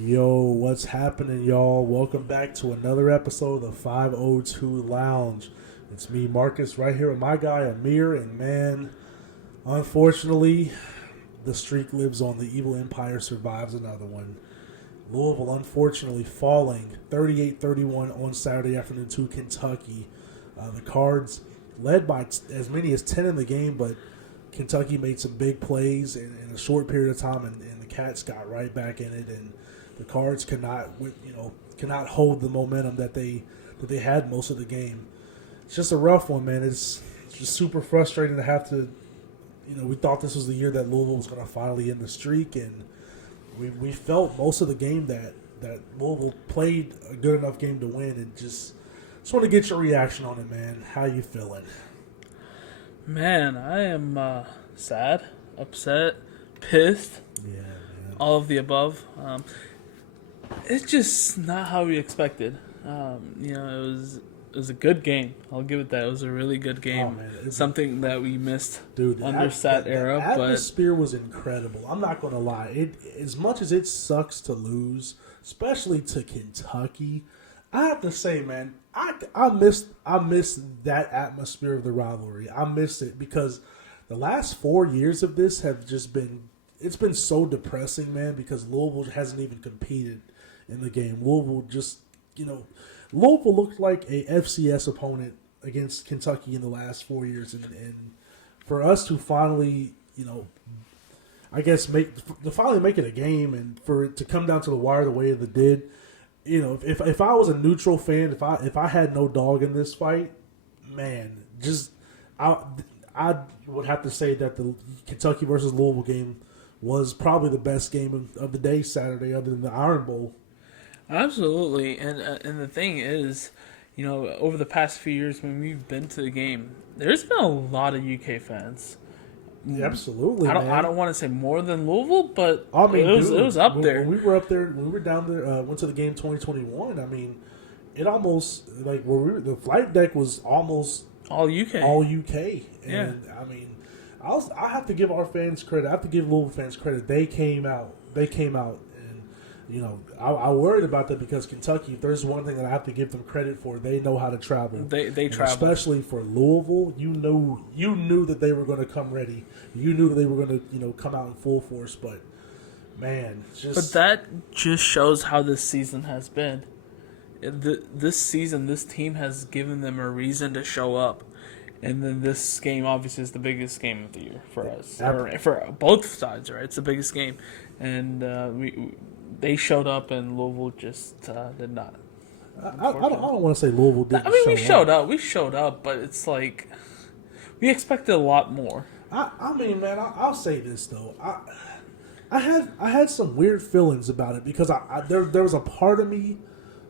Yo, what's happening, y'all? Welcome back to another episode of the 502 Lounge. It's me, Marcus, right here with my guy, Amir, and man, unfortunately, the streak lives on. The evil empire survives another one. Louisville, unfortunately, falling 38-31 on Saturday afternoon to Kentucky. The Cards led by as many as 10 in the game, but Kentucky made some big plays in a short period of time, and the Cats got right back in it, and the Cards cannot hold the momentum that they had most of the game. It's just a rough one, man. It's just super frustrating to have to. We thought this was the year that Louisville was going to finally end the streak, and we felt most of the game that Louisville played a good enough game to win, and just want to get your reaction on it, man. How you feeling? Man, I am sad, upset, pissed, Yeah, man. all of the above. It's just not how we expected. It was a good game. I'll give it that. It was a really good game. Oh, man, something that we missed Dude, under Sat era. The atmosphere was incredible. I'm not going to lie. As much as it sucks to lose, especially to Kentucky, I have to say, man, I miss that atmosphere of the rivalry. I miss it because the last 4 years of this have just been so depressing, man, because Louisville hasn't even competed in the game. Louisville looked like a FCS opponent against Kentucky in the last 4 years, and for us to finally, finally make it a game, and for it to come down to the wire the way it did, if I was a neutral fan, if I had no dog in this fight, man, I would have to say that the Kentucky versus Louisville game was probably the best game of the day Saturday, other than the Iron Bowl. Absolutely, and the thing is, over the past few years when we've been to the game, there's been a lot of UK fans. Yeah, absolutely. I don't want to say more than Louisville, but it was up there. When we were up there, when we were down there, went to the game 2021. I mean, it almost the flight deck was almost all UK. And I mean, I have to give our fans credit. I have to give Louisville fans credit. They came out. And I worried about that because Kentucky, if there's one thing that I have to give them credit for, they know how to travel. They travel. Especially for Louisville, you knew that they were going to come ready. You knew that they were going to come out in full force. But man, but that just shows how this season has been. This season, this team has given them a reason to show up. And then this game obviously is the biggest game of the year for us, for both sides, right? It's the biggest game, and they showed up, and Louisville just did not. I don't want to say Louisville didn't. I mean, we showed up, but it's like we expected a lot more. I mean, man, I'll say this though. I had some weird feelings about it because there was a part of me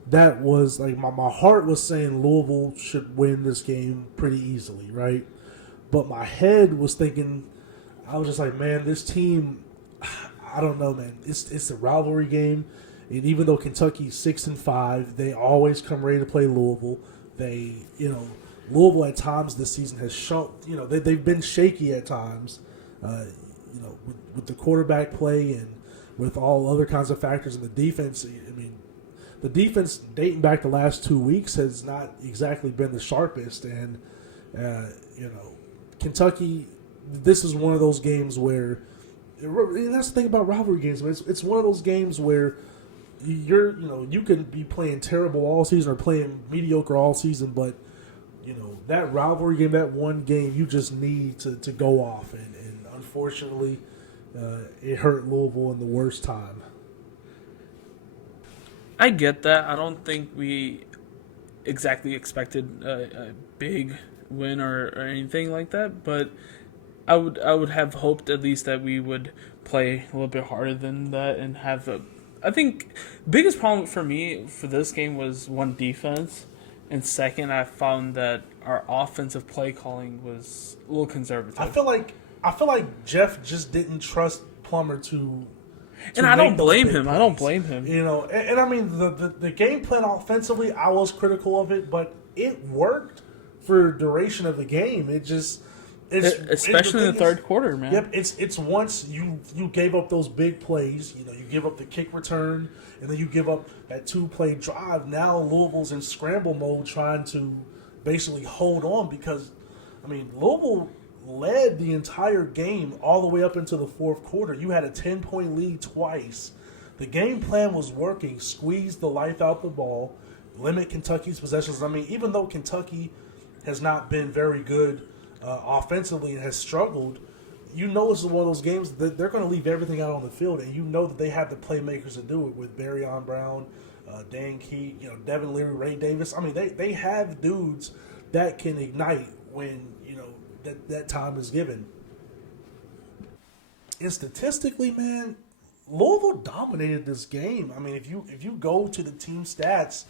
that was like my heart was saying Louisville should win this game pretty easily, right? But my head was thinking, I was just like, man, this team, I don't know, man. It's a rivalry game, and even though Kentucky's 6-5, they always come ready to play Louisville. Louisville at times this season has shown, they've been shaky at times, with the quarterback play and with all other kinds of factors in the defense. I mean, the defense dating back the last 2 weeks has not exactly been the sharpest, and Kentucky. This is one of those games where, and that's the thing about rivalry games. It's one of those games where you can be playing terrible all season or playing mediocre all season, but that rivalry game, that one game, you just need to go off, and unfortunately, it hurt Louisville in the worst time. I get that. I don't think we exactly expected a big win or anything like that, but I would have hoped at least that we would play a little bit harder than that and have I think biggest problem for me for this game was one, defense, and second, I found that our offensive play calling was a little conservative. I feel like Jeff just didn't trust Plummer to and I don't blame him. I don't blame him. And I mean, the game plan offensively, I was critical of it, but it worked for duration of the game. It just, Especially in the third quarter, man. Yep, it's once you gave up those big plays, you give up the kick return, and then you give up that 2-play drive. Now Louisville's in scramble mode, trying to basically hold on because, Louisville led the entire game all the way up into the fourth quarter. You had a 10-point lead twice. The game plan was working. Squeeze the life out the ball, limit Kentucky's possessions. Even though Kentucky has not been very good offensively and has struggled, this is one of those games that they're going to leave everything out on the field, and that they have the playmakers to do it with Barryon Brown, Dan Key, Devin Leary, Ray Davis. They have dudes that can ignite when that time is given. And statistically, man, Louisville dominated this game. If you go to the team stats,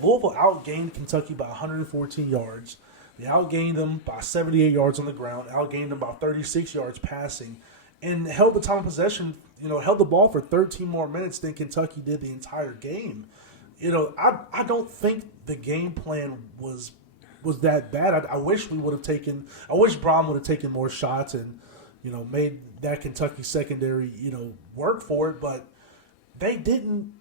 Louisville outgained Kentucky by 114 yards. They outgained them by 78 yards on the ground, outgained them by 36 yards passing, and held the time of possession, held the ball for 13 more minutes than Kentucky did the entire game. I don't think the game plan was that bad. I wish Brown would have taken more shots and, made that Kentucky secondary, work for it, but they didn't,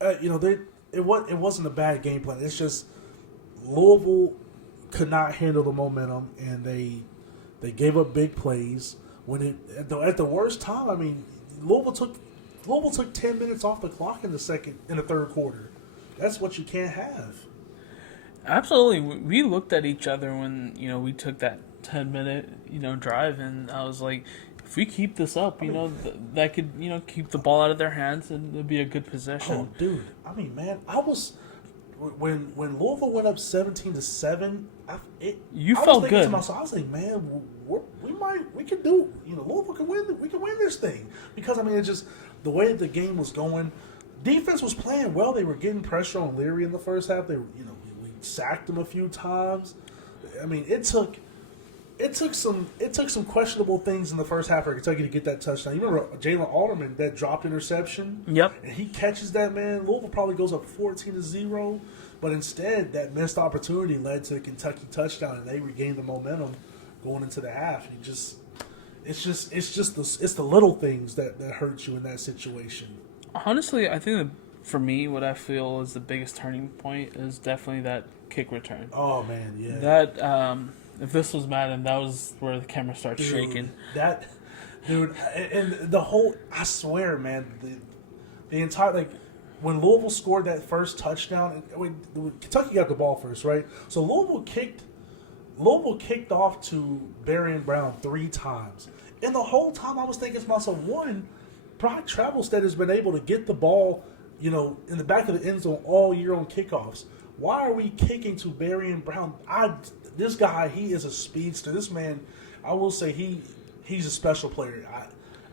it wasn't a bad game plan. It's just Louisville could not handle the momentum, and they gave up big plays at the worst time. Louisville took 10 minutes off the clock in the third quarter. That's what you can't have. Absolutely. We looked at each other when we took that 10-minute drive, and I was like, if we keep this up, that could keep the ball out of their hands, and it'd be a good possession. Oh, dude. Man, I was. When Louisville went up 17-7, you felt good. To myself, I was like, man, we could do. Louisville can win. We can win this thing because it's just the way the game was going. Defense was playing well. They were getting pressure on Leary in the first half. We sacked him a few times. It took some questionable things in the first half for Kentucky to get that touchdown. You remember Jalen Alderman, that dropped interception? Yep. And he catches that, man. Louisville probably goes up 14-0, but instead that missed opportunity led to the Kentucky touchdown, and they regained the momentum going into the half. It's the little things that hurt you in that situation. Honestly, I think that for me, what I feel is the biggest turning point is definitely that kick return. Oh man, yeah. That if this was Madden, that was where the camera starts shaking. And the whole, I swear, man, the entire, when Louisville scored that first touchdown, Kentucky got the ball first, right? So Louisville kicked off to Barryon Brown 3 times. And the whole time I was thinking to myself, one, Brock Travelstead has been able to get the ball, in the back of the end zone all year on kickoffs. Why are we kicking to Barryon Brown? This guy, he is a speedster. This man, I will say he's a special player.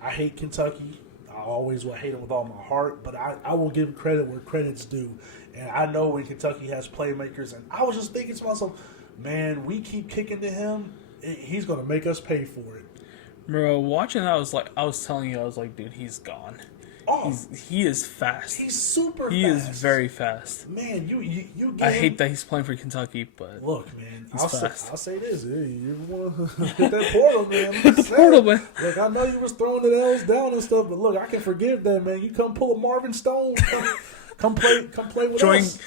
I hate Kentucky. I always will hate him with all my heart, but I will give credit where credit's due. And I know when Kentucky has playmakers, and I was just thinking to myself, man, we keep kicking to him, he's going to make us pay for it. Bro, watching that, I was telling you, dude, he's gone. Oh, he is fast. He's super fast. He is very fast. Man, you I hate that he's playing for Kentucky, but look, man, he's fast. I'll say this. Hey, you want to hit that portal, man. Hit the portal, man. Look, I know you was throwing the L's down and stuff, but look, I can forgive that, man. You come pull a Marvin Stone. Come play with us.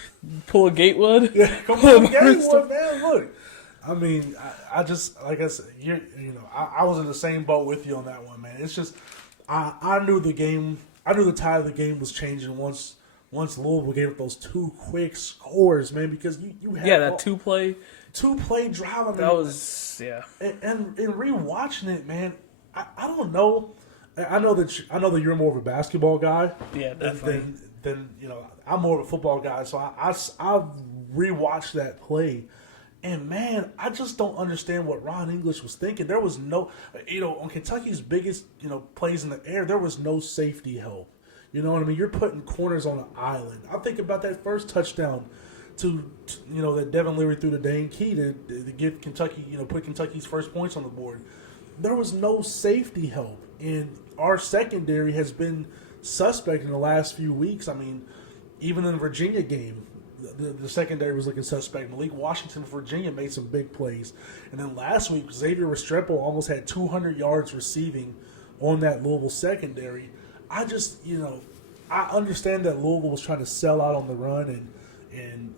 Pull a Gatewood. Yeah, come pull a Gatewood, man. Look. I just, like I said, I was in the same boat with you on that one, man. It's just, I knew the tide of the game was changing once Louisville gave up those 2 quick scores, man, because you had that two-play drive. That was, yeah. And rewatching it, man, I don't know. I know that you're more of a basketball guy. Yeah, definitely. Than I'm more of a football guy, so I rewatched that play. And, man, I just don't understand what Ron English was thinking. There was no, on Kentucky's biggest, plays in the air, there was no safety help. You know what I mean? You're putting corners on an island. I think about that first touchdown to that Devin Leary threw to Dane Key to give Kentucky, put Kentucky's first points on the board. There was no safety help. And our secondary has been suspect in the last few weeks. Even in the Virginia game, the secondary was looking suspect. Malik Washington, Virginia made some big plays. And then last week, Xavier Restrepo almost had 200 yards receiving on that Louisville secondary. I just, I understand that Louisville was trying to sell out on the run and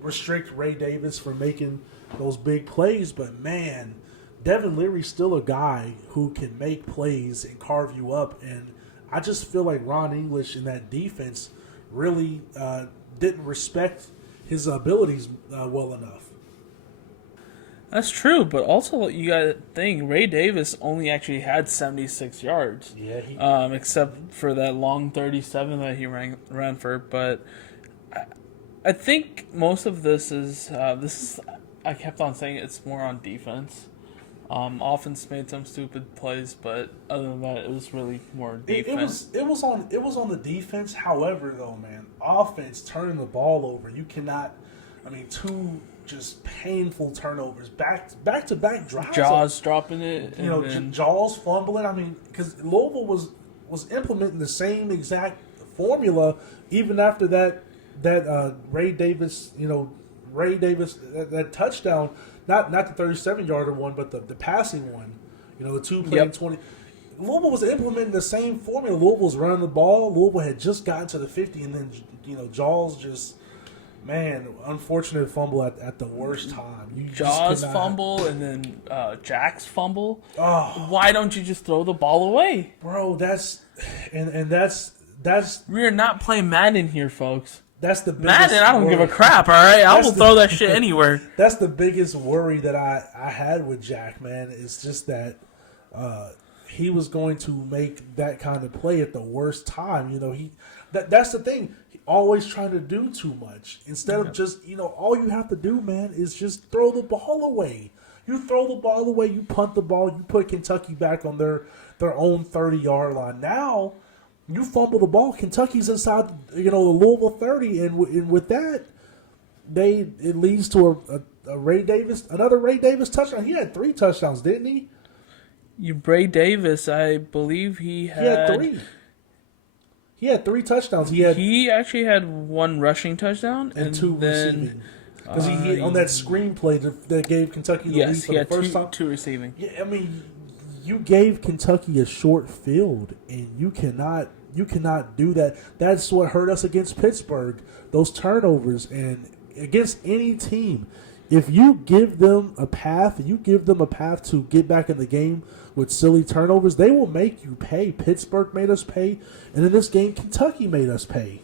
restrict Ray Davis from making those big plays. But, man, Devin Leary's still a guy who can make plays and carve you up. And I just feel like Ron English in that defense really didn't respect his abilities well enough. That's true, but also you got to think Ray Davis only actually had 76 yards. Yeah, except for that long 37 that he ran for. But I think most of this is I kept on saying it's more on defense. Offense made some stupid plays, but other than that, it was really more defense. It was on the defense. However, though, man, offense turning the ball over. You cannot. I mean, two just painful turnovers back to back drives. Jaws dropping it. Jaws fumbling. I mean, because Louisville was implementing the same exact formula even after that Ray Davis. That touchdown. Not the 37-yarder one, but the passing one. The two playing 20. Louisville was implementing the same formula. Louisville was running the ball. Louisville had just gotten to the 50, and then Jaws just, man, unfortunate fumble at the worst time. Jaws fumble and then Jack's fumble. Oh, why don't you just throw the ball away, bro? That's we're not playing Madden here, folks. That's the biggest Madden, I don't give a crap, all right? I will throw that shit anywhere. That's the biggest worry that I had with Jack, man. It's just that he was going to make that kind of play at the worst time. That's the thing. He always trying to do too much. Instead of just, all you have to do, man, is just throw the ball away. You throw the ball away, you punt the ball, you put Kentucky back on their own 30-yard line. Now, you fumble the ball, Kentucky's inside, the Louisville 30, and with that, it leads to another Ray Davis touchdown. He had 3 touchdowns, didn't he? Ray Davis, I believe he had 3. He had 3 touchdowns. He actually had 1 rushing touchdown and 2 receiving. Because he hit on that screenplay that gave Kentucky the lead for the first time. 2 receiving. Yeah, I mean, you gave Kentucky a short field, and you cannot do that. That's what hurt us against Pittsburgh. Those turnovers, and against any team, if you give them a path, to get back in the game with silly turnovers, they will make you pay. Pittsburgh made us pay, and in this game, Kentucky made us pay.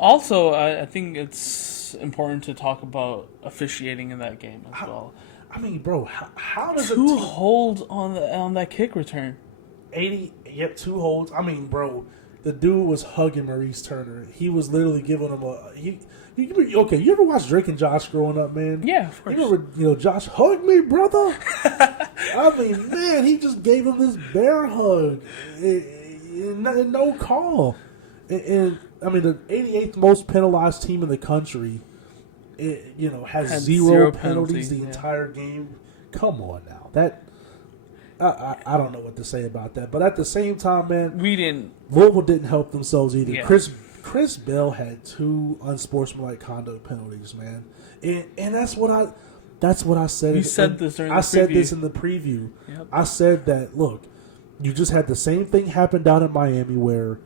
Also, I think it's important to talk about officiating in that game as well. I mean, bro, how does 2 holds on that kick return? 2 holds. I mean, bro, the dude was hugging Maurice Turner. He was literally giving him you ever watch Drake and Josh growing up, man? Yeah, of course. You remember, Josh, hug me, brother? I mean, man, he just gave him this bear hug. No call. And I mean, the 88th most penalized team in the country, has 0 penalties the entire game. Come on now. I don't know what to say about that. But at the same time, man, Louisville didn't help themselves either. Yeah. Chris Bell had 2 unsportsmanlike conduct penalties, man. And that's what I said. You said this during the preview. I said this in the preview. Yep. I said that, look, you just had the same thing happen down in Miami where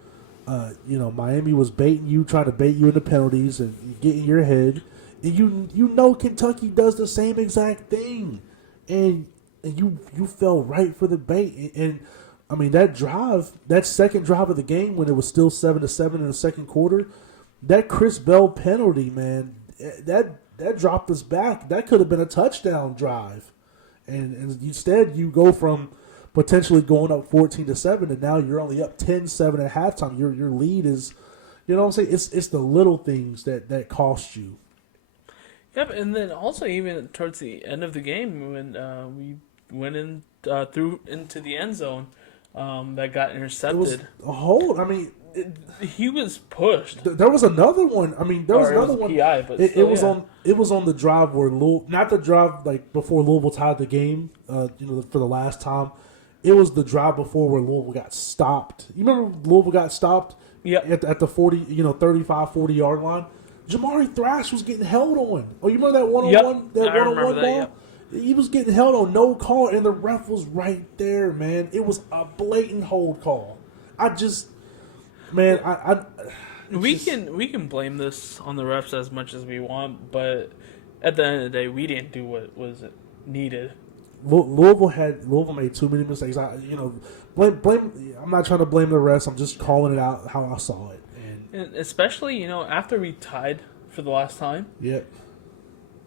Miami was trying to bait you into penalties and get in your head. And Kentucky does the same exact thing. And you fell right for the bait. And I mean, that second drive of the game when it was still 7-7 in the second quarter, that Chris Bell penalty, man, that dropped us back. That could have been a touchdown drive. And instead you go from potentially going up 14-7, and now you're only up 10-7 at halftime. Your lead is, what I'm saying? It's the little things that cost you. Yep, and then also even towards the end of the game when we went in through into the end zone, that got intercepted. It was a hold. I mean, he was pushed. There was another one. I mean, there was another one. PI, but it was on the drive where not the drive like before Louisville tied the game. For the last time, it was the drive before where Louisville got stopped. You remember Louisville got stopped Yep. at the 40, 35, 40-yard line. Jamari Thrash was getting held on. Oh, you remember that one-on-one, Yep. I remember one-on-one that, ball? yep. He was getting held on, no call, and the ref was right there, man. It was a blatant hold call. I just, man, We can blame this on the refs as much as we want, but at the end of the day, we didn't do what was needed. Louisville made too many mistakes. Blame. I'm not trying to blame the refs. I'm just calling it out how I saw it. And especially, after we tied for the last time, Yeah,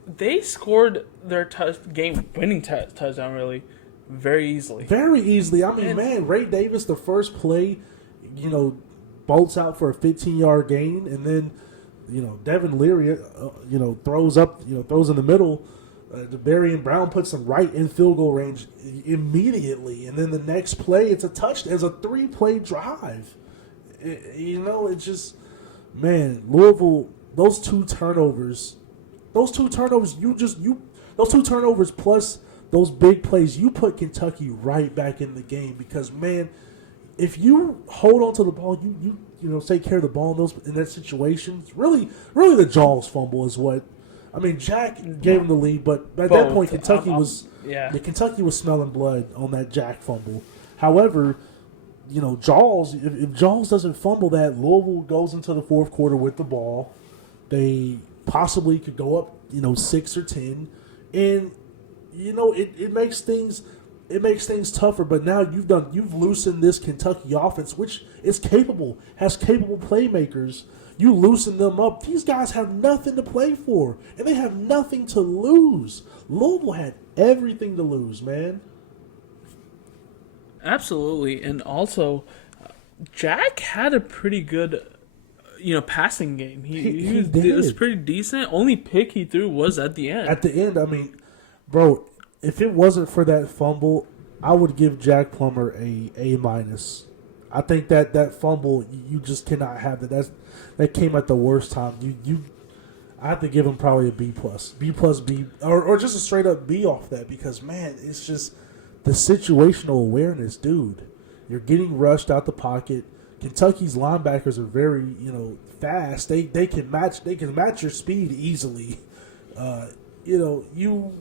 they scored their game-winning touchdown really very easily. very easily. I mean, man, Ray Davis, the first play, bolts out for a 15-yard gain, and then, Devin Leary, throws in the middle. Darian Brown puts him right in field goal range immediately, and then the next play, it's a touchdown. It's a 3-play drive. It's just, man, Louisville. Those two turnovers plus those big plays, you put Kentucky right back in the game because, man, if you hold on to the ball, you take care of the ball in that situation. Really the Jaws fumble is what. I mean, Jack gave him the lead, but at that point, Kentucky was smelling blood on that Jack fumble. However, Jaws, if Jaws doesn't fumble that, Louisville goes into the fourth quarter with the ball. They possibly could go up, 6 or 10, and it makes things tougher. But now you've loosened this Kentucky offense, which has capable playmakers. You loosen them up. These guys have nothing to play for, and they have nothing to lose. Louisville had everything to lose, man. Absolutely, and also, Jack had a pretty good, passing game. He did. It was pretty decent. Only pick he threw was at the end. At the end, I mean, bro, if it wasn't for that fumble, I would give Jack Plummer a minus. I think that fumble, you just cannot have that. That came at the worst time. I have to give him probably a B+, or just a straight up B off that because, man, it's just the situational awareness, dude. You're getting rushed out the pocket. Kentucky's linebackers are very, fast. They can match your speed easily. You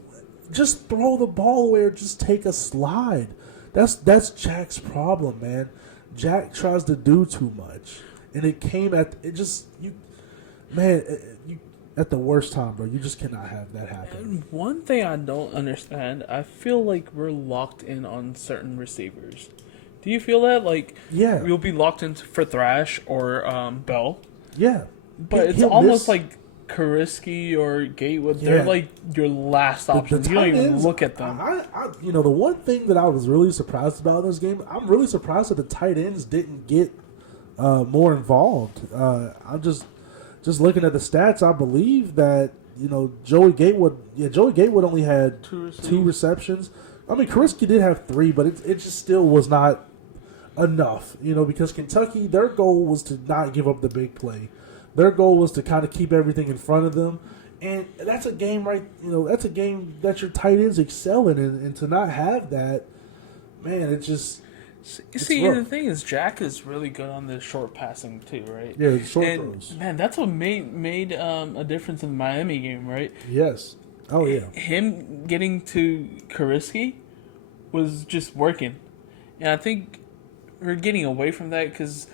just throw the ball away or just take a slide. That's Jack's problem, man. Jack tries to do too much, and it came at at the worst time, bro. You just cannot have that happen. And one thing I don't understand, I feel like we're locked in on certain receivers. Do you feel that? Like, yeah, we'll be locked in for Thrash or Bell. Yeah, but it's almost like Kariski or Gatewood. Yeah. They're like your last option. You don't even look at them. The one thing that I was really surprised about in this game, I'm really surprised that the tight ends didn't get more involved. I'm just looking at the stats. I believe that Joey Gatewood only had two receptions. I mean, Kariski did have 3, but it just still was not enough. Because Kentucky, their goal was to not give up the big play. Their goal was to kind of keep everything in front of them. And that's a game, that's a game that your tight ends excel in. And to not have that, man, it just... See, the thing is, Jack is really good on the short passing too, right? Yeah, short throws. Man, that's what made a difference in the Miami game, right? Yes. Oh, yeah. Him getting to Kariski was just working. And I think we're getting away from that because...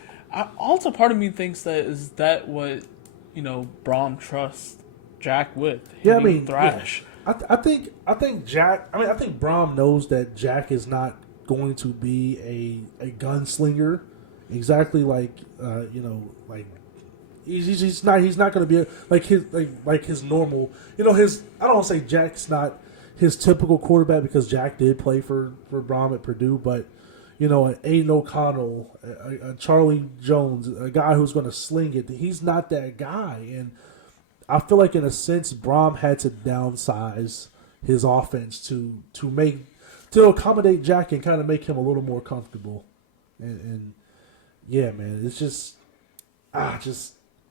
Also, part of me thinks that what Brom trusts Jack with. Yeah, I mean, Thrash. Yeah. I think Jack. I mean, I think Brom knows that Jack is not going to be a gunslinger, exactly like he's not going to be like his normal. I don't want to say Jack's not his typical quarterback because Jack did play for Brom at Purdue, but. An Aiden O'Connell, a Charlie Jones, a guy who's going to sling it. He's not that guy. And I feel like, in a sense, Brom had to downsize his offense to accommodate Jack and kind of make him a little more comfortable. And yeah, man, it's just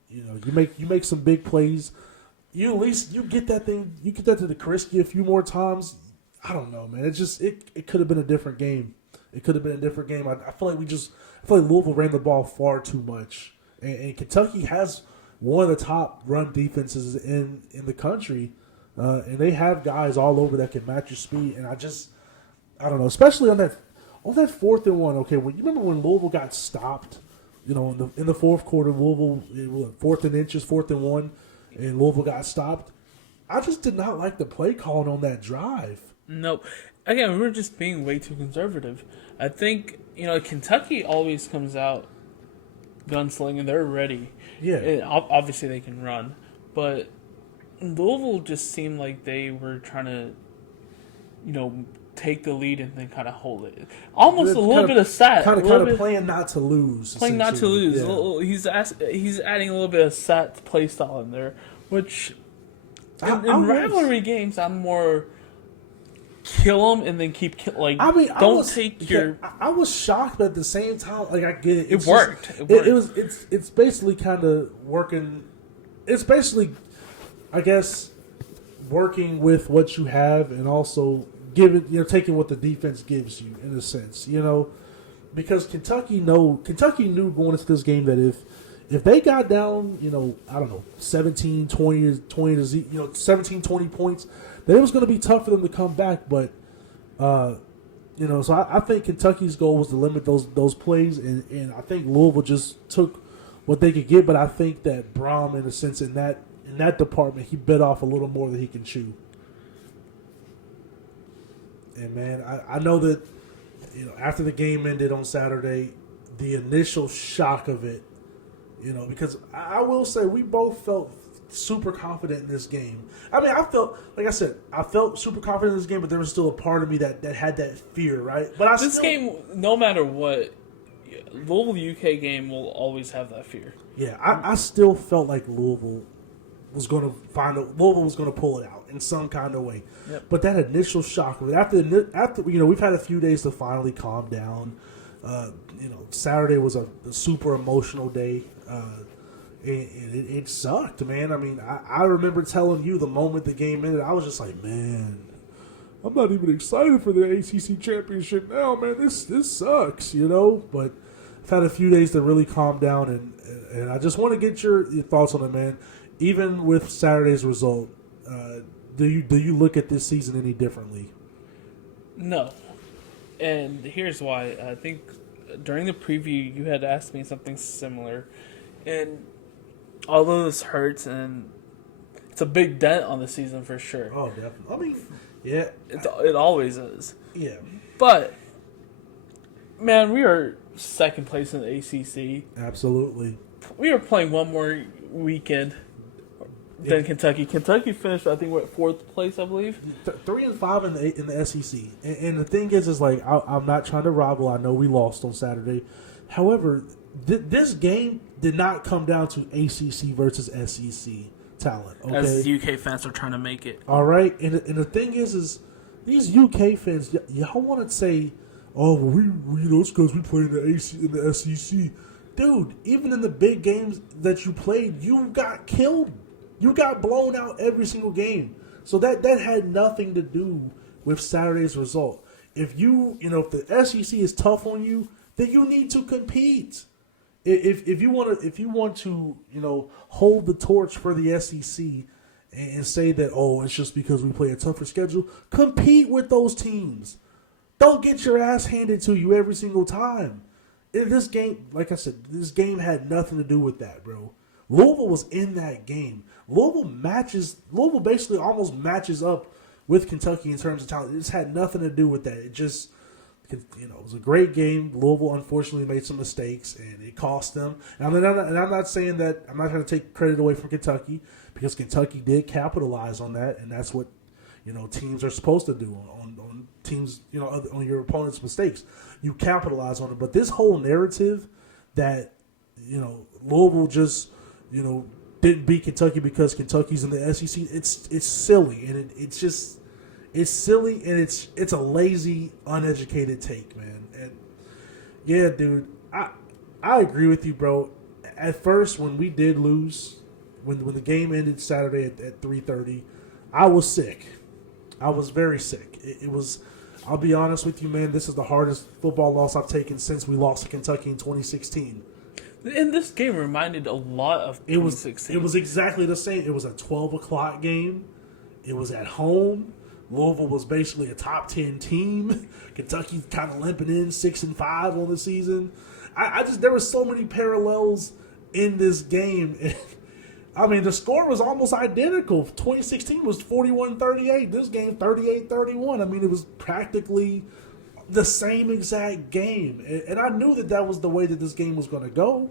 you make some big plays. You at least you get that to the Kariski a few more times. I don't know, man. It could have been a different game. It could have been a different game. I feel like Louisville ran the ball far too much. and Kentucky has one of the top run defenses in the country, and they have guys all over that can match your speed. And I don't know, especially on that 4th and 1. Okay, when you remember when Louisville got stopped, in the fourth quarter, Louisville, 4th and inches, 4th and 1, and Louisville got stopped. I just did not like the play calling on that drive. No. Again, we were just being way too conservative. I think, Kentucky always comes out gunslinging. They're ready. Yeah. And obviously they can run. But Louisville just seemed like they were trying to, take the lead and then kind of hold it. Almost a little bit of sat. Kind of playing not to lose. Playing not to lose. Yeah. He's adding a little bit of sat play style in there, which in rivalry games I'm more kill them and then keep I was shocked, but at the same time, like I get it. It worked. It's basically kind of working. It's basically, I guess, working with what you have and also taking what the defense gives you in a sense, because Kentucky knew going into this game that if they got down, 17, 20 to 17, 20 points, then it was going to be tough for them to come back. But, so I think Kentucky's goal was to limit those plays, and I think Louisville just took what they could get. But I think that Brom, in a sense, in that department, he bit off a little more than he can chew. And, man, I know that, after the game ended on Saturday, the initial shock of it, because I will say we both felt super confident in this game. I mean, I felt super confident in this game, but there was still a part of me that had that fear, right? But this game, no matter what, Louisville UK game will always have that fear. Yeah, I still felt like Louisville was going to pull it out in some kind of way. Yep. But that initial shock of it, after we've had a few days to finally calm down. Saturday was a super emotional day. It sucked, man. I mean, I remember telling you the moment the game ended, I was just like, man, I'm not even excited for the ACC championship now, man. This sucks, But I've had a few days to really calm down, and I just want to get your thoughts on it, man. Even with Saturday's result, do you look at this season any differently? No. And here's why. I think during the preview, you had asked me something similar. And although this hurts, and it's a big dent on the season for sure. Oh, definitely. I mean, yeah. It always is. Yeah. But, man, we are second place in the ACC. Absolutely. We are playing one more weekend than Kentucky. Kentucky finished, I think, 4th place, I believe. 3-5 in the SEC. And the thing is like, I'm not trying to rival. I know we lost on Saturday. However, this game did not come down to ACC versus SEC talent. Okay? As UK fans are trying to make it. All right? And the thing is these UK fans, y'all want to say, oh, well, it's because we played in the SEC. Dude, even in the big games that you played, you got killed. You got blown out every single game. So that had nothing to do with Saturday's result. If if the SEC is tough on you, then you need to compete. If you want to hold the torch for the SEC and say that, oh, it's just because we play a tougher schedule, compete with those teams. Don't get your ass handed to you every single time. This game, like I said, this game had nothing to do with that, bro. Louisville was in that game. Louisville basically almost matches up with Kentucky in terms of talent. It just had nothing to do with that. It just, it was a great game. Louisville unfortunately made some mistakes, and it cost them. And I'm not saying that, I'm not going to take credit away from Kentucky, because Kentucky did capitalize on that, and that's what teams are supposed to do on teams, on your opponent's mistakes. You capitalize on it. But this whole narrative that, Louisville just, didn't beat Kentucky because Kentucky's in the SEC, it's silly. And it's silly, and it's a lazy, uneducated take, man. And yeah, dude, I agree with you, bro. At first, when we did lose, when the game ended Saturday at 3:30, I was sick. I was very sick. It was, I'll be honest with you, man, this is the hardest football loss I've taken since we lost to Kentucky in 2016. And this game reminded a lot of It was 2016. it was exactly the same. It was a 12 o'clock game. It was at home. Louisville was basically a top 10 team. Kentucky kind of limping in 6-5 on the season. I just there were so many parallels in this game. I mean, the score was almost identical. 2016 was 41-38. This game 38-31. I mean, it was practically the same exact game. And I knew that was the way that this game was going to go.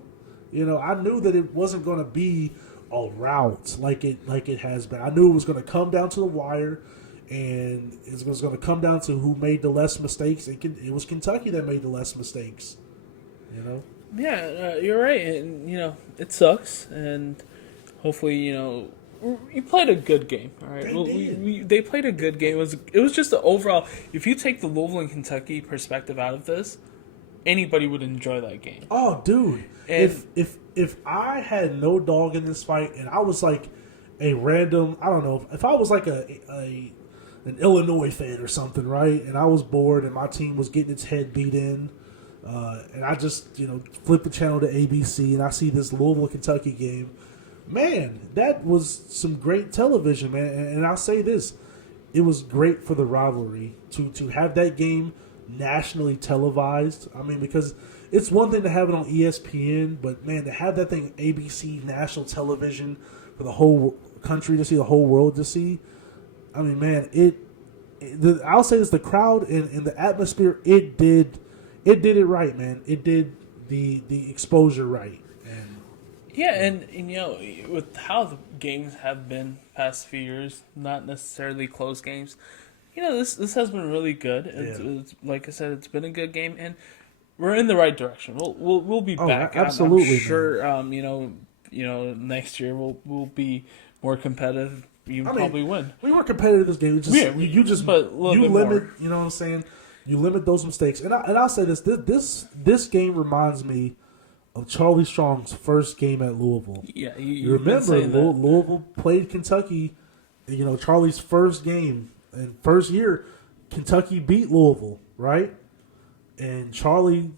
You know, I knew that it wasn't going to be a rout like it has been. I knew it was going to come down to the wire, and it was going to come down to who made the less mistakes. It was Kentucky that made the less mistakes. You know? Yeah, you're right, and it sucks, and hopefully you played a good game. All right, they played a good game. It was just the overall. If you take the Louisville and Kentucky perspective out of this, anybody would enjoy that game. Oh, dude! And if I had no dog in this fight, and I was like a random, I don't know, if I was like an Illinois fan or something, right? And I was bored, and my team was getting its head beat in. And I just, flip the channel to ABC, and I see this Louisville Kentucky game. Man, that was some great television, man. And I'll say this, it was great for the rivalry to have that game nationally televised. I mean, because it's one thing to have it on ESPN, but man, to have that thing ABC national television for the whole country to see, the whole world to see. I mean, man, I'll say this: the crowd and the atmosphere, it did it right, man. It did the exposure right. Yeah, and with how the games have been past few years, not necessarily close games, this has been really good. It's like I said, it's been a good game, and we're in the right direction. We'll be back. Absolutely, I'm sure. Next year we'll be more competitive. Probably win. We were competitive this game. You limit. You know what I'm saying? You limit those mistakes, and I'll say this: this game reminds me of Charlie Strong's first game at Louisville. Yeah, you remember Louisville played Kentucky. Charlie's first game and first year, Kentucky beat Louisville, right? And Charlie,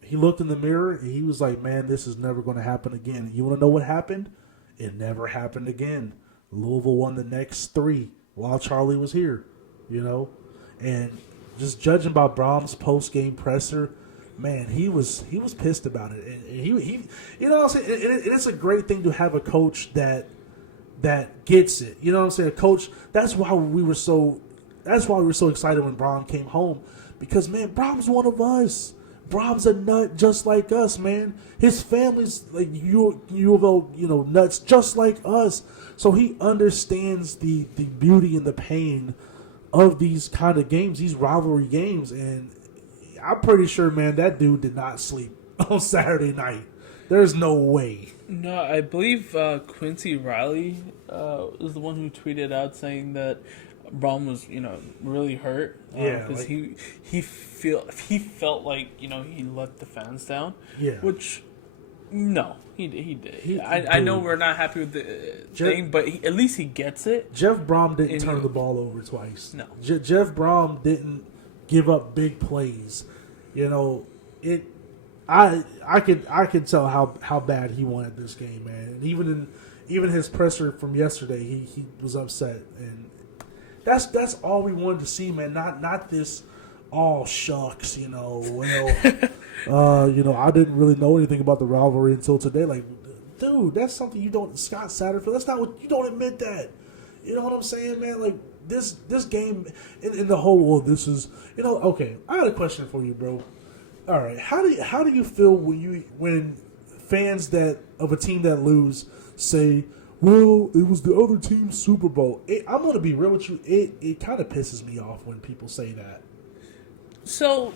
he looked in the mirror and he was like, "Man, this is never going to happen again." You want to know what happened? It never happened again. Louisville won the next 3 while Charlie was here. And just judging by Brahms' post game presser. Man, he was pissed about it, and he what I'm saying. It's a great thing to have a coach that gets it. You know what I'm saying? A coach. That's why we were so excited when Brahm came home, because man, Brahm's one of us. Brahm's a nut just like us, man. His family's like U of L, nuts just like us. So he understands the beauty and the pain of these kind of games, these rivalry games, and I'm pretty sure, man, that dude did not sleep on Saturday night. There's no way. No, I believe Quincy Riley is the one who tweeted out saying that Braum was, really hurt. Because he felt like, he let the fans down. Yeah. Which, no, he did. I know we're not happy with the thing, but at least he gets it. Jeff Braum didn't turn the ball over twice. No. Jeff Braum didn't give up big plays. I could tell how bad he wanted this game, man. And even his presser from yesterday, he was upset, and that's all we wanted to see, man. Not this all shucks, I didn't really know anything about the rivalry until today. Like, dude, that's something you don't. Scott Satterfield, that's not what you don't admit that. You know what I'm saying, man? Like this game in the whole. This is okay. I got a question for you, bro. All right, how do you feel when fans of a team that lose say, "Well, it was the other team's Super Bowl"? I'm gonna be real with you. It kind of pisses me off when people say that. So,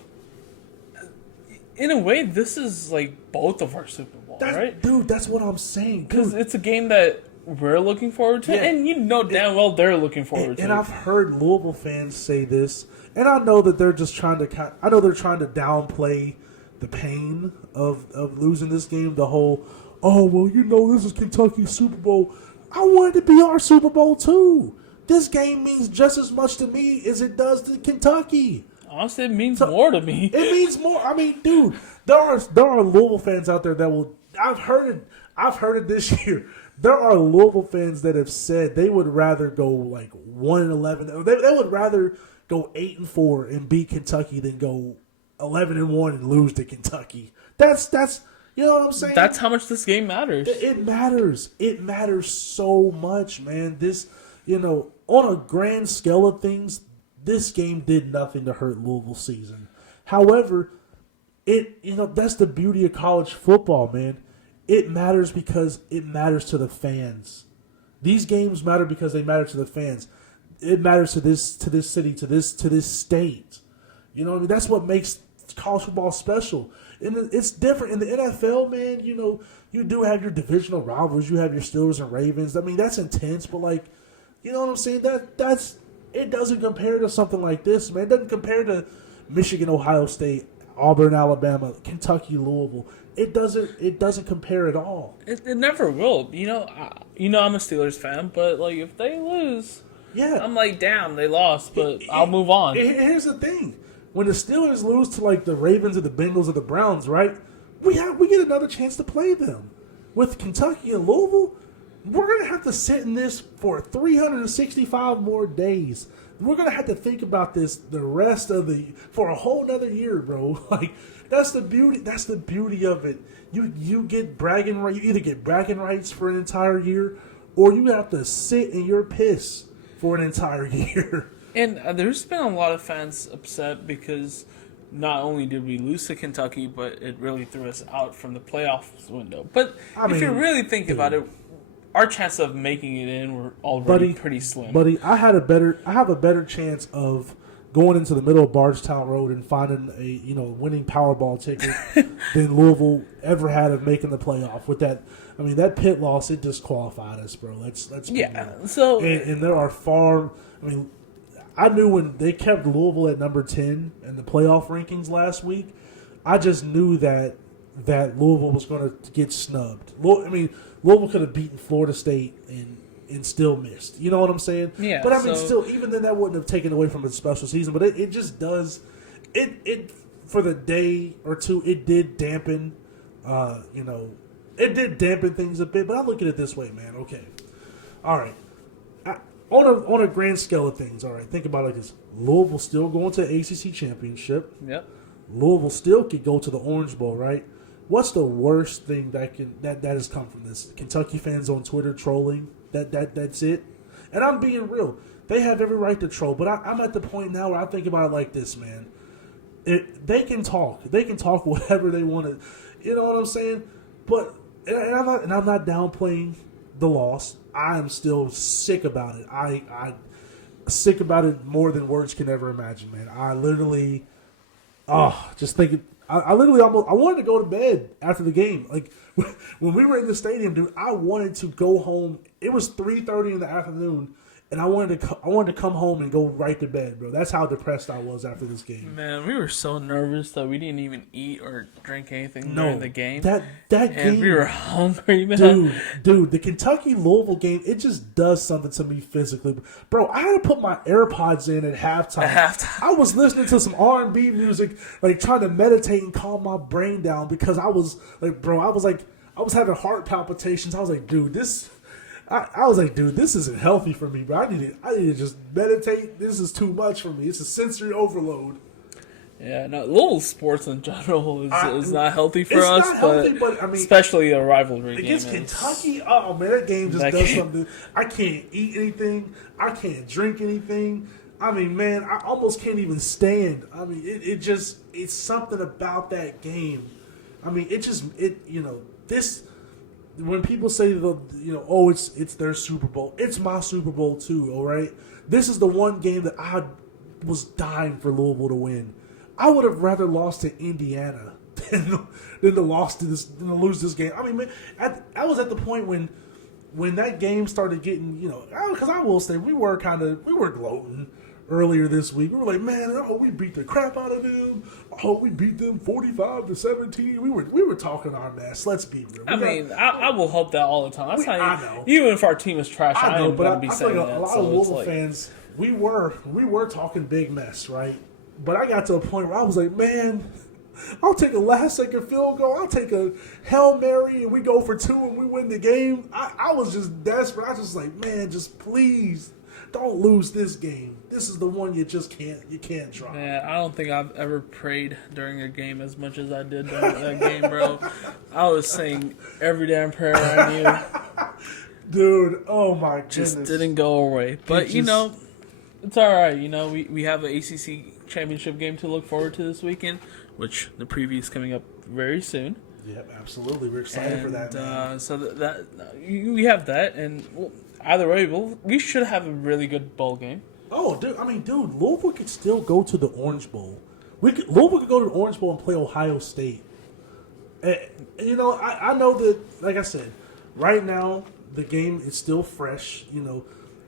in a way, this is like both of our Super Bowl, right? Dude, that's what I'm saying. Because it's a game that we're looking forward to, and damn well they're looking forward to. And I've heard Louisville fans say this, and I know that they're just trying to downplay the pain of losing this game. The whole, this is Kentucky's Super Bowl. I want it to be our Super Bowl too. This game means just as much to me as it does to Kentucky. honestly, it means more to me. It means more. I mean, dude, there are Louisville fans out there that will. I've heard it this year. There are Louisville fans that have said they would rather go like 1-11. They would rather go 8-4 and beat Kentucky than go 11-1 and lose to Kentucky. That's you know what I'm saying. That's how much this game matters. It matters. It matters so much, man. This, on a grand scale of things, this game did nothing to hurt Louisville's season. However, that's the beauty of college football, man. It matters because it matters to the fans. These games matter because they matter to the fans. It matters to this city, to this state. You know what I mean? That's what makes college football special. And it's different in the NFL, man. You do have your divisional rivals. You have your Steelers and Ravens. I mean, that's intense, but like, you know what I'm saying? That's it doesn't compare to something like this, man. It doesn't compare to Michigan, Ohio State, Auburn, Alabama, Kentucky, Louisville. It doesn't compare at all. It never will. I'm a Steelers fan, but like if they lose, yeah, I'm like, damn, they lost, but I'll move on. Here's the thing: when the Steelers lose to like the Ravens or the Bengals or the Browns, right? We get another chance to play them. With Kentucky and Louisville, we're gonna have to sit in this for 365 more days. We're gonna have to think about this the rest of for a whole nother year, bro. Like that's the beauty. That's the beauty of it. You get bragging right. You either get bragging rights for an entire year, or you have to sit in your piss for an entire year. And there's been a lot of fans upset because not only did we lose to Kentucky, but it really threw us out from the playoffs window. But if you really think about it, our chance of making it in were already pretty slim. Buddy, I have a better chance of going into the middle of Bardstown Road and finding a winning Powerball ticket than Louisville ever had of making the playoff. With that, I mean that pit loss, it disqualified us, bro. Let's yeah. So and there are far. I mean, I knew when they kept Louisville at number 10 in the playoff rankings last week, I just knew that Louisville was going to get snubbed. Louisville could have beaten Florida State and still missed. You know what I'm saying? Yeah. But I mean, still, even then, that wouldn't have taken away from its special season. But it just does. It for the day or two, it did dampen. It did dampen things a bit. But I look at it this way, man. Okay, all right. On a grand scale of things, all right. Think about it like this: Louisville still going to the ACC championship. Yep. Louisville still could go to the Orange Bowl, right? What's the worst thing that has come from this? Kentucky fans on Twitter trolling. That's it. And I'm being real. They have every right to troll, but I'm at the point now where I think about it like this, man. They can talk. They can talk whatever they want to. You know what I'm saying? But I'm not downplaying the loss. I am still sick about it. I sick about it more than words can ever imagine, man. I literally, just thinking. I literally I wanted to go to bed after the game. Like when we were in the stadium, dude, I wanted to go home. It was 3:30 in the afternoon, and I wanted to come home and go right to bed, bro. That's how depressed I was after this game. Man, we were so nervous that we didn't even eat or drink anything during the game. That and game, we were hungry, man. Dude, the Kentucky Louisville game, it just does something to me physically, bro. I had to put my AirPods in at halftime. I was listening to some R&B music, like trying to meditate and calm my brain down because I was having heart palpitations. I was like, dude, this isn't healthy for me, bro. I need to just meditate. This is too much for me. It's a sensory overload. Yeah, no, Louisville sports in general is not healthy for us, not healthy, but I mean, especially a rivalry against game. Kentucky. Oh man, that game just does something. I can't eat anything. I can't drink anything. I mean, man, I almost can't even stand. I mean, it's something about that game. I mean, this. When people say it's their Super Bowl, it's my Super Bowl too. All right, this is the one game that I was dying for Louisville to win. I would have rather lost to Indiana than to lose this game. I mean, man, I was at the point when that game started getting because I will say we were gloating earlier this week. We were like, man, we beat the crap out of them. We beat them 45-17. We were talking our mess. Let's be real. I will hope that all the time. I know. Even if our team is trash, I know, am but going to be I saying feel that. A lot of Louisville fans, we were talking big mess, right? But I got to a point where I was like, man, I'll take a last-second field goal. I'll take a Hail Mary, and we go for 2, and we win the game. I was just desperate. I was just like, man, just please don't lose this game. This is the one you can't drop. Man, I don't think I've ever prayed during a game as much as I did during that game, bro. I was saying every damn prayer I knew. Dude, oh my goodness. Just didn't go away. But, it's all right. We have an ACC championship game to look forward to this weekend, which the preview is coming up very soon. Yep, absolutely. We're excited for that, man. So we have that, and either way, we should have a really good bowl game. Oh, dude, Louisville could still go to the Orange Bowl. Louisville could go to the Orange Bowl and play Ohio State. And, I know that, like I said, right now, the game is still fresh.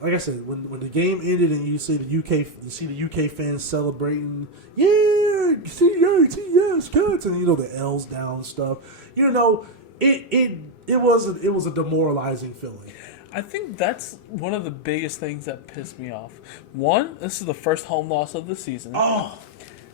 Like I said, when the game ended and you see the UK fans celebrating, yeah, yes, cuts, and the L's down stuff. It was a demoralizing feeling. I think that's one of the biggest things that pissed me off. One, this is the first home loss of the season. Oh.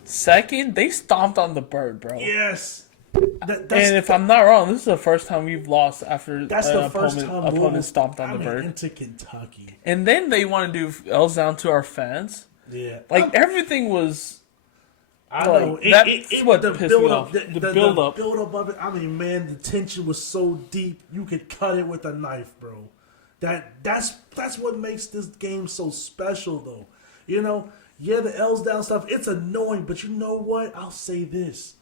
Second, they stomped on the bird, bro. Yes. And if I'm not wrong, this is the first time we've lost after an opponent stomped on the bird. Into Kentucky. And then they want to do L's down to our fans. Yeah. Everything was... I know. That's what pissed me off. The build-up. The build-up of it. I mean, man, the tension was so deep, you could cut it with a knife, bro. That's what makes this game so special, though. Yeah, the L's down stuff, it's annoying, but you know what? I'll say this.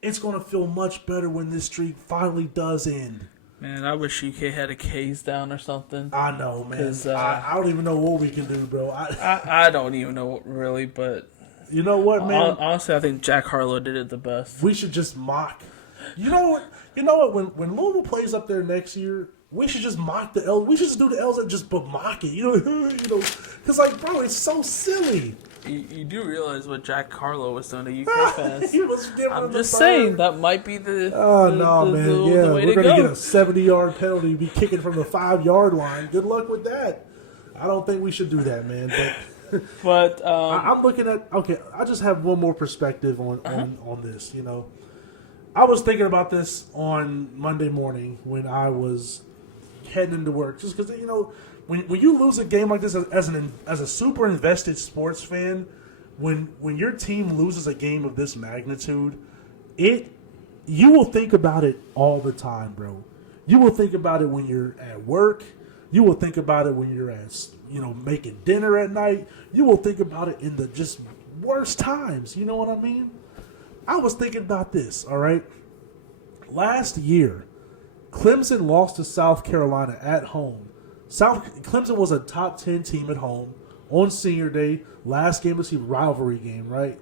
It's going to feel much better when this streak finally does end. Man, I wish UK had a K's down or something. I know, man. I don't even know what we can do, bro. I don't even know, really, but... You know what, man? Honestly, I think Jack Harlow did it the best. We should just mock. You know what? When Louisville plays up there next year, we should just mock the L's. We should just do the L's and just mock it. Because bro, it's so silly. You do realize what Jack Harlow was doing to UK fans. I'm just saying saying that might be the man. Way we're to gonna go. get a 70-yard penalty, be kicking from the 5-yard line. Good luck with that. I don't think we should do that, man. But I'm looking at I just have one more perspective on this. I was thinking about this on Monday morning when I was heading into work, just because when you lose a game like this as a super invested sports fan, when your team loses a game of this magnitude, you will think about it all the time, bro. You will think about it when you're at work. You will think about it when you're at making dinner at night. You will think about it in the just worst times. You know what I mean? I was thinking about this, all right? Last year, Clemson lost to South Carolina at home. Clemson was a top 10 team at home on senior day. Last game of the season, rivalry game, right?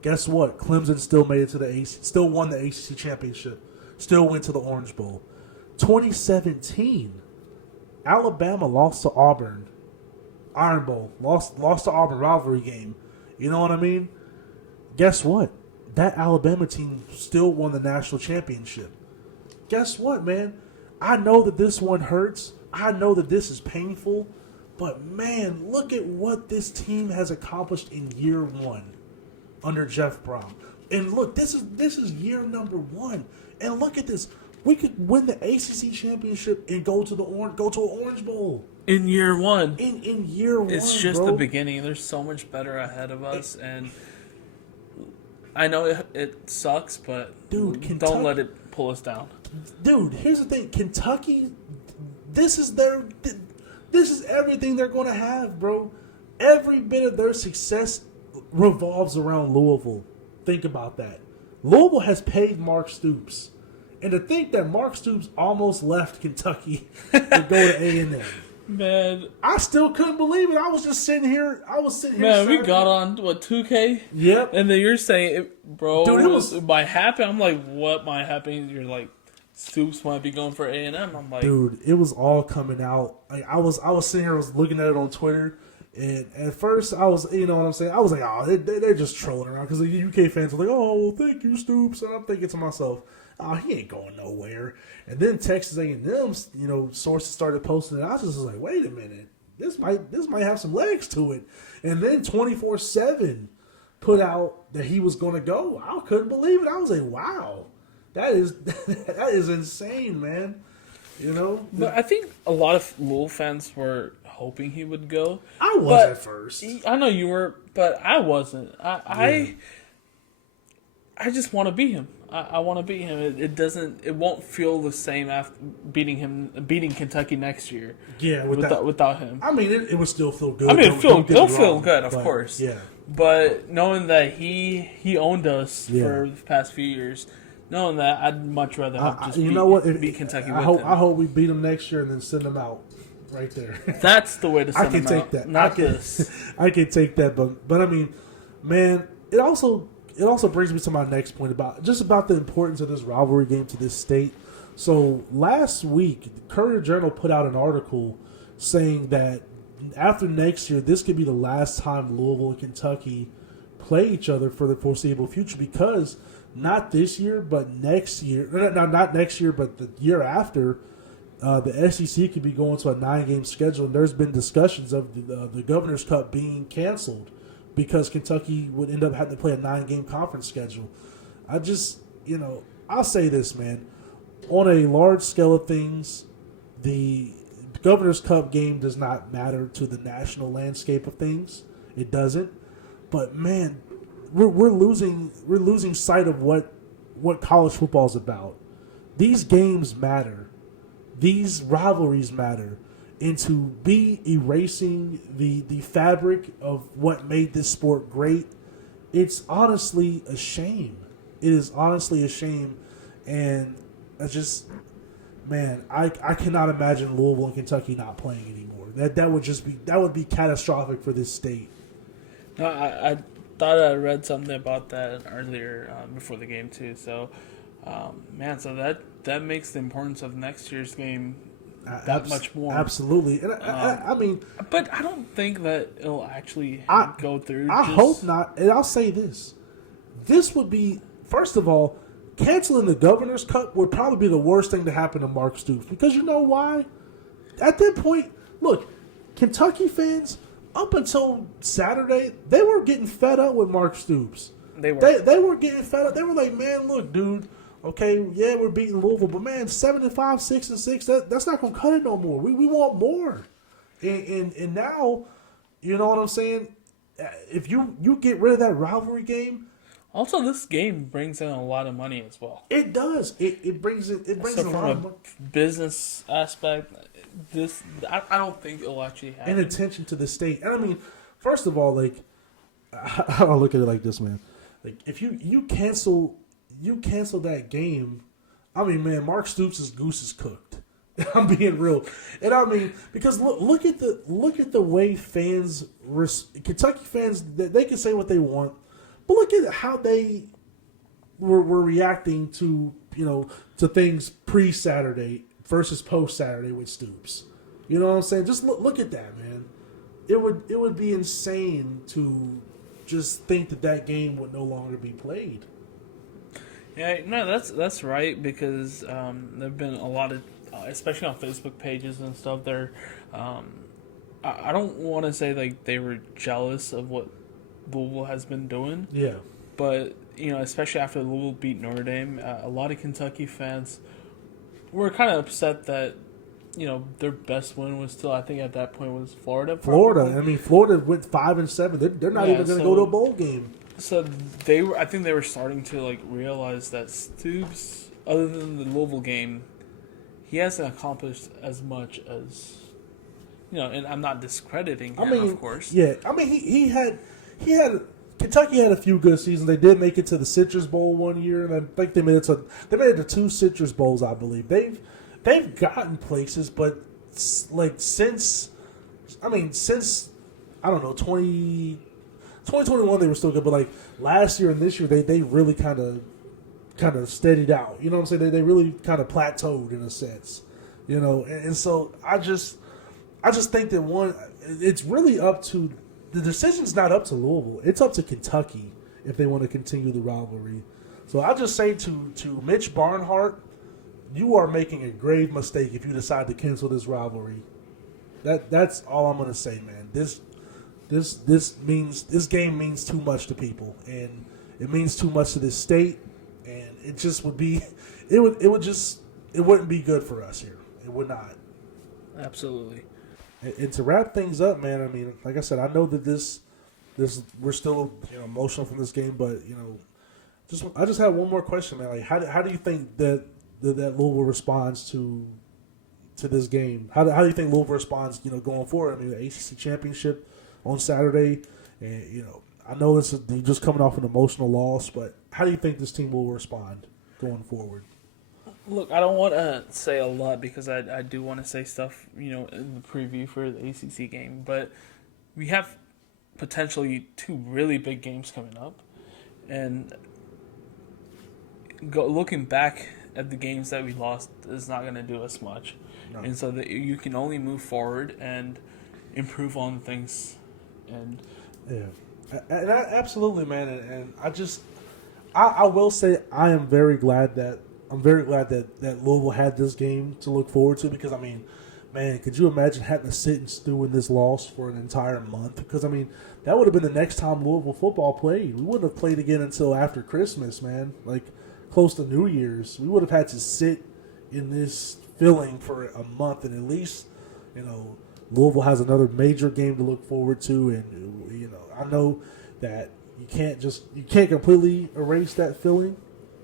Guess what? Clemson still made it to still won the ACC championship. Still went to the Orange Bowl. 2017, Alabama lost to Auburn. Iron Bowl. Lost to Auburn, rivalry game. You know what I mean? Guess what? That Alabama team still won the national championship. Guess what, man? I know that this one hurts. I know that this is painful. But, man, look at what this team has accomplished in year one under Jeff Brom. And, look, this is year number 1. And look at this. We could win the ACC championship and go to an Orange Bowl. In year one. In year one, it's just bro. the beginning. There's so much better ahead of us, and I know it sucks, but dude, don't let it pull us down. Dude, here's the thing. Kentucky, this is everything they're going to have, bro. Every bit of their success revolves around Louisville. Think about that. Louisville has paid Mark Stoops. And to think that Mark Stoops almost left Kentucky to go to A&M. Man, I still couldn't believe it. I was sitting here. Man, we got on, 2K? Yep. And then you're saying, bro, dude, it might happen. I'm like, what might happen? You're like, Stoops might be going for A&M. I'm like... Dude, it was all coming out. I was sitting here, I was looking at it on Twitter. And at first, I was, you know what I'm saying? I was like, oh, they're just trolling around. Because the UK fans were like, oh, well, thank you, Stoops. And I'm thinking to myself, oh, he ain't going nowhere. And then Texas A&M, sources started posting it. I was just like, wait a minute, this might have some legs to it. And then 24/7, put out that he was going to go, I couldn't believe it. I was like, wow, that is insane, man. You know, But I think a lot of Louisville fans were hoping he would go. I was But at first. I know you were, but I wasn't. I just want to beat him. I want to beat him. It doesn't. It won't feel the same after beating Kentucky next year. Yeah, without him. I mean, it would still feel good. I mean, it'll feel wrong, good, of but, course. Yeah. But knowing that he owned us Yeah. for the past few years, knowing that, I'd much rather have just beat Kentucky with him. I hope we beat him next year and then send him out right there. That's the way to send I can him take out, that. not this. I can take that, but I mean, man, it also brings me to my next point about the importance of this rivalry game to this state. So last week, the Courier Journal put out an article saying that after next year, this could be the last time Louisville and Kentucky play each other for the foreseeable future, because not this year, but next year. Not next year, but the year after. The SEC could be going to a 9-game schedule, and there's been discussions of the Governor's Cup being canceled because Kentucky would end up having to play a 9-game conference schedule. I'll say this, man. On a large scale of things, the Governor's Cup game does not matter to the national landscape of things. It doesn't. But man, we're losing sight of what college football is about. These games matter. These rivalries matter. And to be erasing the fabric of what made this sport great, it's honestly a shame. It is honestly a shame. And I cannot imagine Louisville and Kentucky not playing anymore. That would be catastrophic for this state. No, I thought I read something about that earlier before the game too. So, so that makes the importance of next year's game that much more. Absolutely, and I mean, but I don't think that it'll actually go through. I hope not, and I'll say this: this would be, first of all, canceling the Governor's Cup would probably be the worst thing to happen to Mark Stoops, because you know why? At that point, look, Kentucky fans, up until Saturday, they were getting fed up with Mark Stoops. They were getting fed up. They were like, man, look, dude, okay, yeah, we're beating Louisville, but man, 7-5, 6-6, that's not gonna cut it no more. We want more. And now, you know what I'm saying? If you get rid of that rivalry game. Also, this game brings in a lot of money as well. It does. It brings in a lot of money. Business aspect, I don't think it'll actually happen. And attention to the state. And I mean, first of all, like, I look at it like this, man. Like, if you cancel that game, I mean, man, Mark Stoops' goose is cooked. I'm being real, and I mean, because look at the way fans, Kentucky fans, they can say what they want, but look at how they were reacting to things pre-Saturday versus post-Saturday with Stoops. You know what I'm saying? Just look at that, man. It would be insane to just think that game would no longer be played. Yeah, no, that's right, because there've been a lot of, especially on Facebook pages and stuff. I don't want to say like they were jealous of what Louisville has been doing. Yeah, but especially after Louisville beat Notre Dame, a lot of Kentucky fans were kind of upset that their best win was still, I think at that point, was Florida. Probably. I mean, Florida went 5-7. They're not even going to go to a bowl game. So I think they were starting to like realize that Stoops, other than the Louisville game, he hasn't accomplished as much as and I'm not discrediting him, of course. Yeah, I mean he had Kentucky had a few good seasons. They did make it to the Citrus Bowl one year, and I think they made it to 2 Citrus Bowls, I believe. They've gotten places, but like since I don't know 2021 they were still good, but like last year and this year they really kind of steadied out. You know what I'm saying? They really kind of plateaued in a sense. And so I just think that it's really up to the decision's not up to Louisville. It's up to Kentucky if they want to continue the rivalry. So I just say to Mitch Barnhart, you are making a grave mistake if you decide to cancel this rivalry. That's all I'm going to say, man. this game means too much to people, and it means too much to this state, and it just would be, it wouldn't be good for us here. It would not. Absolutely. And to wrap things up, man, I mean, like I said, I know that this we're still emotional from this game, but I just have one more question, man. Like, how do you think that Louisville responds to this game? How do you think Louisville responds, going forward? I mean, the ACC championship on Saturday, and I know you're just coming off an emotional loss, but how do you think this team will respond going forward? Look, I don't want to say a lot because I do want to say stuff, in the preview for the ACC game, but we have potentially two really big games coming up, and looking back at the games that we lost is not going to do us much. No. And so you can only move forward and improve on things. And absolutely, man. And I will say I am very glad that Louisville had this game to look forward to, because I mean, man, could you imagine having to sit and stew in this loss for an entire month? Because I mean, that would have been the next time Louisville football played. We wouldn't have played again until after Christmas, man. Like close to New Year's. We would have had to sit in this feeling for a month, and at least, Louisville has another major game to look forward to, and I know that you can't completely erase that feeling,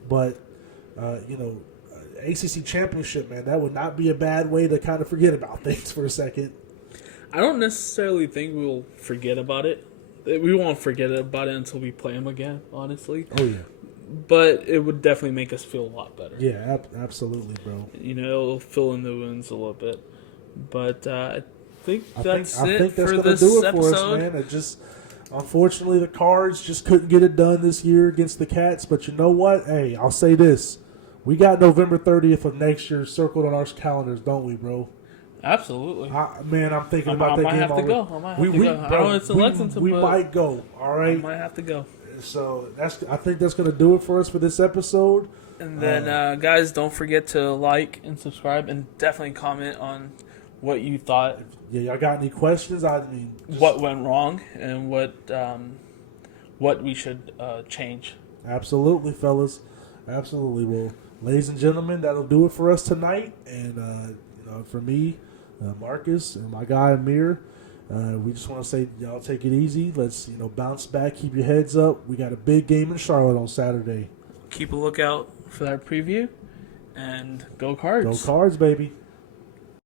but ACC championship, man, that would not be a bad way to kind of forget about things for a second. I don't necessarily think we'll forget about it. We won't forget about it until we play them again, honestly. Oh yeah. But it would definitely make us feel a lot better. Yeah, absolutely, bro. It'll fill in the wounds a little bit. But I think that's it for gonna this do it episode. For us, man. It just, unfortunately, the Cards just couldn't get it done this year against the Cats. But you know what? Hey, I'll say this: we got November 30th of next year circled on our calendars, don't we, bro? Absolutely. I'm thinking about that game. I might have to go. I know it's in Lexington, we might go. All right. I might have to go. So I think that's going to do it for us for this episode. And then, guys, don't forget to like and subscribe, and definitely comment on what you thought. Yeah, y'all got any questions? What went wrong and what we should change. Absolutely, fellas. Absolutely. Well, ladies and gentlemen, that'll do it for us tonight. And for me, Marcus, and my guy Amir, we just want to say, y'all take it easy. Let's bounce back. Keep your heads up. We got a big game in Charlotte on Saturday. Keep a lookout for that preview, and go Cards. Go Cards, baby.